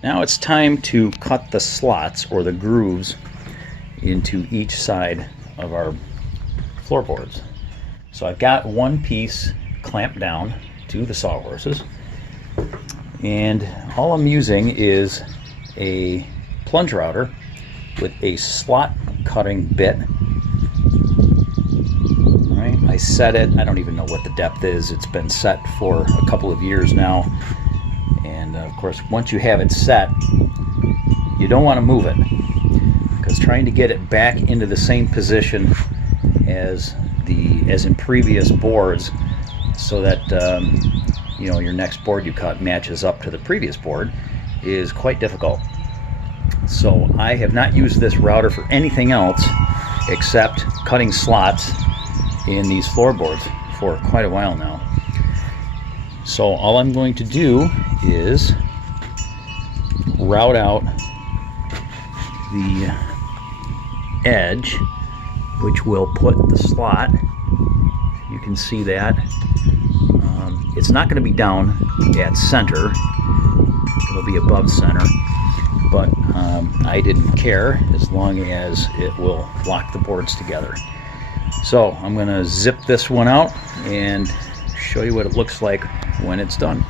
Now it's time to cut the slots or the grooves into each side of our floorboards. So I've got one piece clamped down to the sawhorses, and all I'm using is a plunge router with a slot cutting bit. All right, I set it, I don't even know what the depth is, it's been set for a couple of years now. And of course, once you have it set, you don't want to move it, because trying to get it back into the same position as in previous boards, so that you know, your next board you cut matches up to the previous board, is quite difficult. So I have not used this router for anything else except cutting slots in these floorboards for quite a while now. So all I'm going to do is route out the edge, which will put the slot, you can see that, it's not going to be down at center, it'll be above center, but I didn't care as long as it will lock the boards together. So I'm going to zip this one out and show you what it looks like when it's done.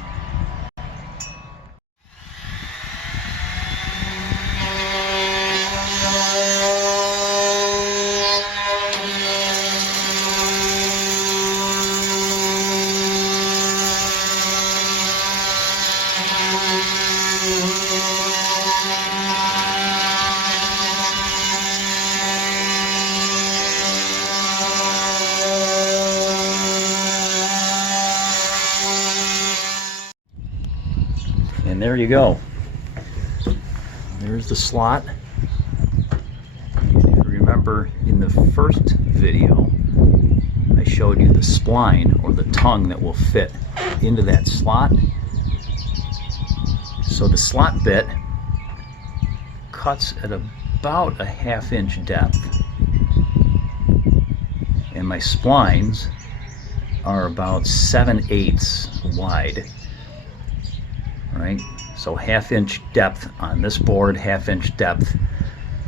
And there you go. There's the slot. And if you remember in the first video, I showed you the spline or the tongue that will fit into that slot. So the slot bit cuts at about a 1/2 inch depth, and my splines are about 7/8 wide. Right, so 1/2 inch depth on this board, 1/2 inch depth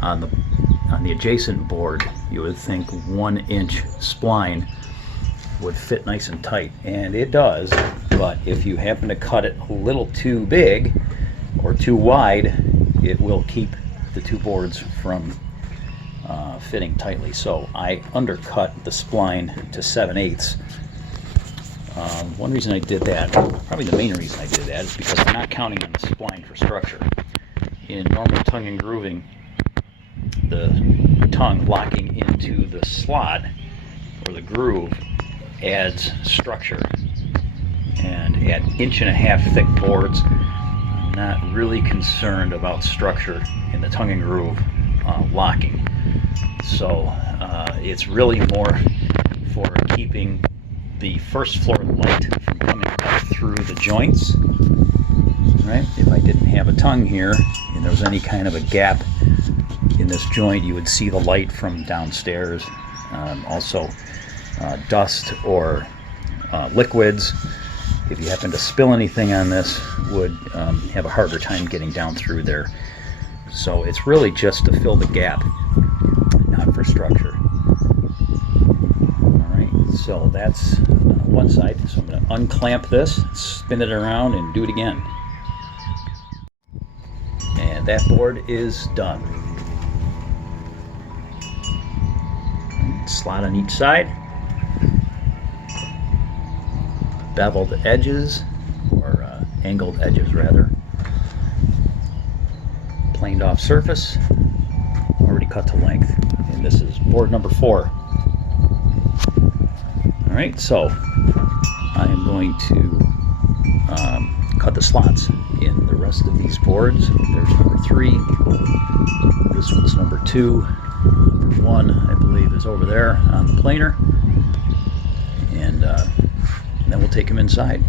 on the adjacent board. You would think 1 inch spline would fit nice and tight, and it does. But if you happen to cut it a little too big or too wide, it will keep the two boards from fitting tightly. So I undercut the spline to 7/8. One reason I did that, probably the main reason I did that, is because I'm not counting on the spline for structure. In normal tongue and grooving, the tongue locking into the slot or the groove adds structure. And at 1.5 inch thick boards, I'm not really concerned about structure in the tongue and groove locking. So it's really more for keeping the first floor light from coming up through the joints. Right? If I didn't have a tongue here and there was any kind of a gap in this joint, you would see the light from downstairs. Also dust or liquids, if you happen to spill anything on this, would have a harder time getting down through there. So it's really just to fill the gap, not for structure. So that's one side. So I'm going to unclamp this, spin it around, and do it again. And that board is done. Slot on each side. Beveled edges, or angled edges rather. Planed off surface. Already cut to length. And this is board number 4. Alright, so I am going to cut the slots in the rest of these boards. There's number 3, this one's number 2, number 1 I believe is over there on the planer, and then we'll take them inside.